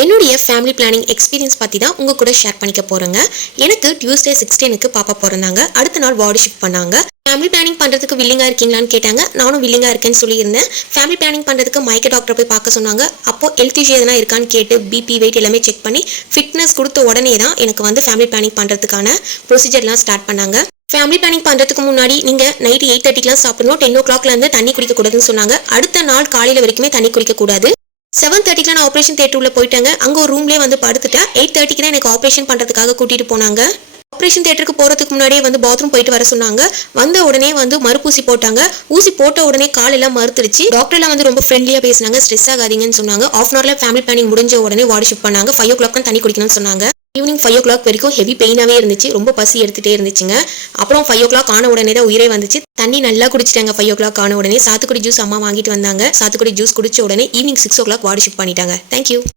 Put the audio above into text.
என்னுடைய family planning experience பற்றி தான் உங்கள் கூட ஷேர் பண்ணிக்க போகிறேங்க எனக்கு டியூஸ்டே சிக்ஸ்டீனுக்கு பாப்பா பிறந்தாங்க. அடுத்த நாள் பாடி ஷிஃப்ட் பண்ணாங்க. ஃபேமிலி பிளானிங் பண்ணுறதுக்கு வில்லிங்காக இருக்கீங்களான்னு கேட்டாங்க. நானும் வில்லிங்காக இருக்கேன்னு சொல்லியிருந்தேன். ஃபேமிலி பிளானிங் பண்ணுறதுக்கு மயக்க டாக்டர் போய் பார்க்க சொன்னாங்க. அப்போ ஹெல்த் இஷ்யூ எதனா இருக்கான்னு கேட்டு பிபி வெயிட் எல்லாமே செக் பண்ணி ஃபிட்னஸ் கொடுத்த உடனே தான் எனக்கு வந்து ஃபேமிலி பிளானிங் பண்ணுறதுக்கான ப்ரொசீஜர்லாம் ஸ்டார்ட் பண்ணாங்க. ஃபேமிலி பிளானிங் பண்ணுறதுக்கு முன்னாடி நீங்கள் நைட்டு எயிட் தேர்ட்டிக்கெலாம் சாப்பிடணும். டென் ஓ கிளாக்லேருந்து தண்ணி குடிக்கக்கூடாதுன்னு சொன்னாங்க. அடுத்த நாள் காலையில் வரைக்குமே தண்ணி குடிக்கக்கூடாது. செவன் தேர்ட்டிக்கு நான் ஆப்ரேஷன் தேட்டர் போயிட்டாங்க. அங்கே ஒரு ரூம்லேயே வந்து படுத்துட்டேன். எயிட் தேர்ட்டிக்கு தான் எனக்கு ஆப்ரேஷன் பண்ணுறதுக்காக கூட்டிகிட்டு போனாங்க. ஆப்ரேஷன் தேட்டருக்கு போகிறதுக்கு முன்னாடியே வந்து பாத்ரூம் போயிட்டு வர சொன்னாங்க. வந்த உடனே வந்து மறுப்பூசி போட்டாங்க. ஊசி போட்ட உடனே கால் எல்லாம் மறுத்துருச்சு டாக்டர் எல்லாம் வந்து ரொம்ப ஃப்ரெண்ட்லியாக பேசினாங்க. ஸ்ட்ரெஸ் ஆகாதீங்கன்னு சொன்னாங்க. ஆஃப் அன் ஹவர்ல ஃபேமிலி பிளானிங் முடிஞ்ச உடனே வாடி ஷிஃப்ட் பண்ணாங்க. ஃபைவ் ஓ கிளாக் தான் தண்ணி குடிக்கணும்னு சொன்னாங்க. ஈவினிங் ஃபைவ் ஓ கிளாக் வரைக்கும் ஹெவி பெயினாகவே இருந்துச்சு. ரொம்ப பசி எடுத்துகிட்டே இருந்துச்சுங்க. அப்புறம் ஃபைவ் ஓ கிளாக் ஆன உடனே தான் உயிரே வந்துச்சு. தண்ணி நல்லா குடிச்சிட்டாங்க ஃபைவ் ஓ கிளாக் ஆன உடனே. சாத்துக்குடி ஜூஸ் அம்மா வாங்கிட்டு வந்தாங்க. சாத்துக்குடி ஜூஸ் குடிச்ச உடனே ஈவினிங் சிக்ஸ் ஓ கிளாக் வாடி ஷிஃப்ட் பண்ணிட்டாங்க தேங்க்யூ